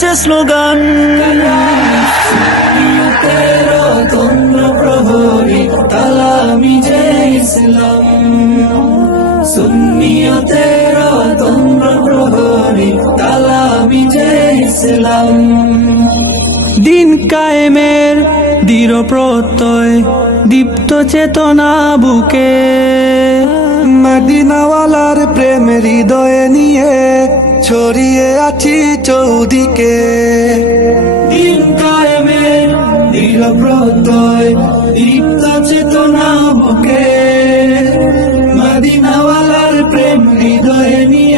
উঠেছে স্লোগান। সুন্নিয়তেরও তন্দ্র প্রহরী তালামি যে ইসলাম, সুন্নিয়তেরও তন্দ্র প্রহরী তালামি যে ইসলাম। দিন কায়েমের দৃঢ় প্রত্যয় দীপ্ত চেতনা বুকে, মদিনাওয়ালার প্রেম হৃদয়ে নিয়ে ছড়িয়ে আছি চৌদিকে। দিন কায়েমের দৃঢ় প্রত্যয় দীপ্ত চেতনা বুকে, মদিনাওয়ালার প্রেম হৃদয়ে নিয়ে